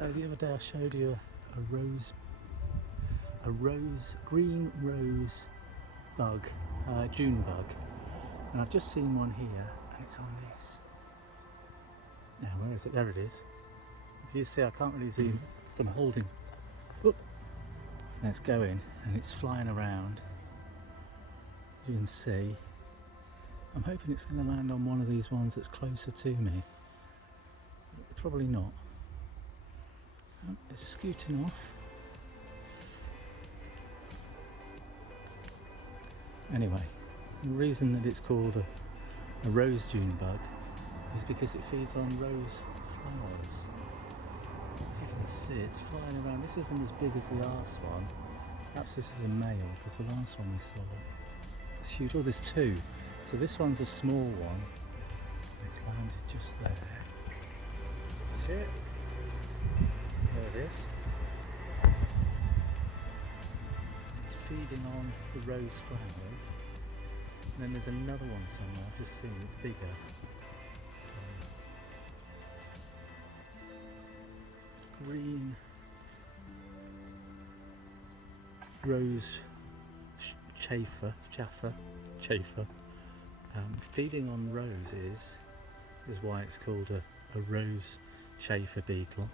So the other day I showed you a green rose bug, June bug, and I've just seen one here, and it's on this. Now where is it? There it is. As you see, I can't really zoom, so I'm holding. Oop. And it's going, and it's flying around. As you can see, I'm hoping it's going to land on one of these ones that's closer to me. Probably not. Oh, it's scooting off. Anyway, the reason that it's called a rose June bug is because it feeds on rose flowers. As you can see, it's flying around. This isn't as big as the last one. Perhaps this is a male, because the last one we saw, it's huge. Oh, there's two. So this one's a small one. It's landed just there. See it? There it is. It's feeding on the rose flowers. And then there's another one somewhere, I've just seen, it's bigger. So, green rose chafer, feeding on roses is why it's called a rose chafer beetle.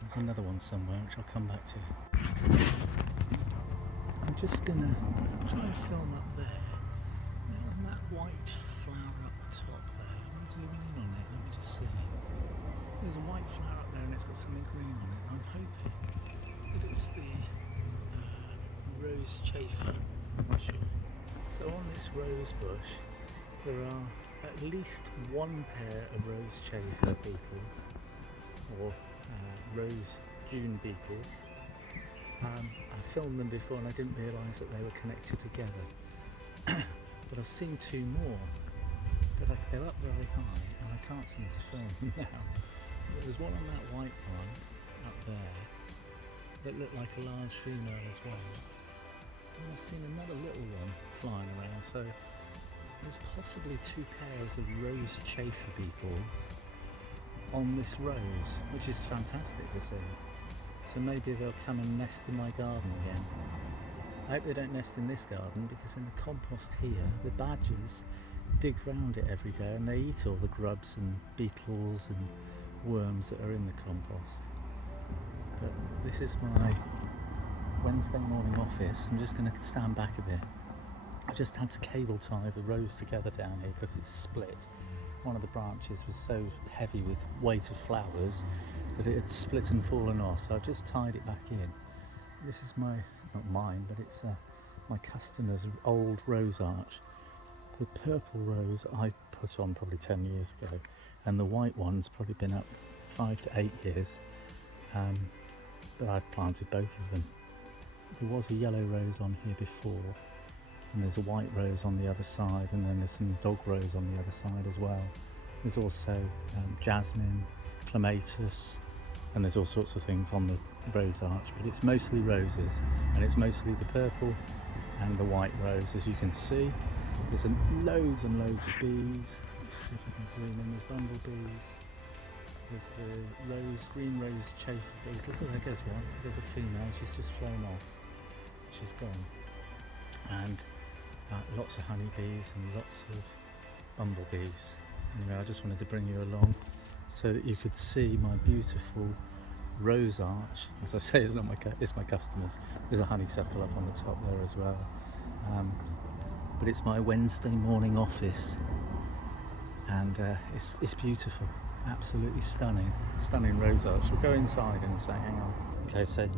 There's another one somewhere which I'll come back to. I'm just gonna try and film up there. Now on that white flower up the top there, I'm zooming in on it, let me just see. There's a white flower up there and it's got something green on it. I'm hoping that it's the rose chafer, I'm not sure. So on this rose bush there are at least one pair of rose chafer beetles, or rose June beetles. I filmed them before and I didn't realise that they were connected together. But I've seen two more, but they're up very high and I can't seem to film them now. But there's one on that white one up there that looked like a large female as well. And I've seen another little one flying around, so there's possibly two pairs of rose chafer beetles on this rose, which is fantastic to see. So maybe they'll come and nest in my garden again. I hope they don't nest in this garden, because in the compost here the badgers dig round it every day and they eat all the grubs and beetles and worms that are in the compost. But this is my Wednesday morning office. I'm just going to stand back a bit. I just had to cable tie the rows together down here because it's split. One of the branches was so heavy with weight of flowers that it had split and fallen off, so I've just tied it back in. This is not mine, but it's my customer's old rose arch. The purple rose I put on probably 10 years ago, and the white one's probably been up 5 to 8 years, but I've planted both of them. There was a yellow rose on here before, and there's a white rose on the other side, and then there's some dog rose on the other side as well. There's also jasmine, clematis, and there's all sorts of things on the rose arch, but it's mostly roses, and it's mostly the purple and the white rose. As you can see, there's loads and loads of bees. Let's see if I can zoom in. There's bumblebees. There's the green rose chafer beetle. So there goes one. There's a female. She's just flown off. She's gone. And lots of honeybees and lots of bumblebees. Anyway, I just wanted to bring you along so that you could see my beautiful rose arch. As I say, it's my customer's. There's a honeysuckle up on the top there as well. But it's my Wednesday morning office, and it's beautiful, absolutely stunning rose arch. We'll go inside and say, hang on. Okay, so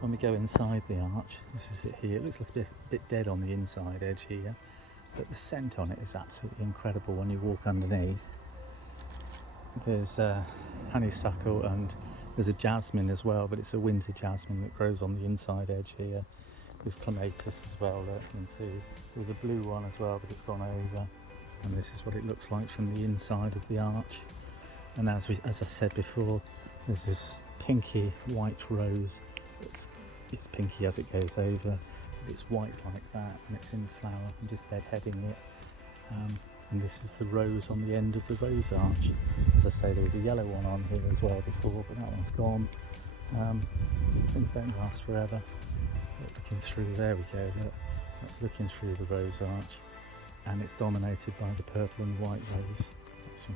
when we go inside the arch, this is it here. It looks like a bit dead on the inside edge here, but the scent on it is absolutely incredible when you walk underneath. There's honeysuckle and there's a jasmine as well, but it's a winter jasmine that grows on the inside edge here. There's clematis as well that you can see. There's a blue one as well, but it's gone over. And this is what it looks like from the inside of the arch. And as I said before, there's this pinky white rose. It's pinky as it goes over, but it's white like that, and it's in flower. I'm just deadheading it. And this is the rose on the end of the rose arch. As I say, there was a yellow one on here as well before, but that one's gone. Things don't last forever. But looking through, there we go, look, that's looking through the rose arch, and it's dominated by the purple and white rose. That's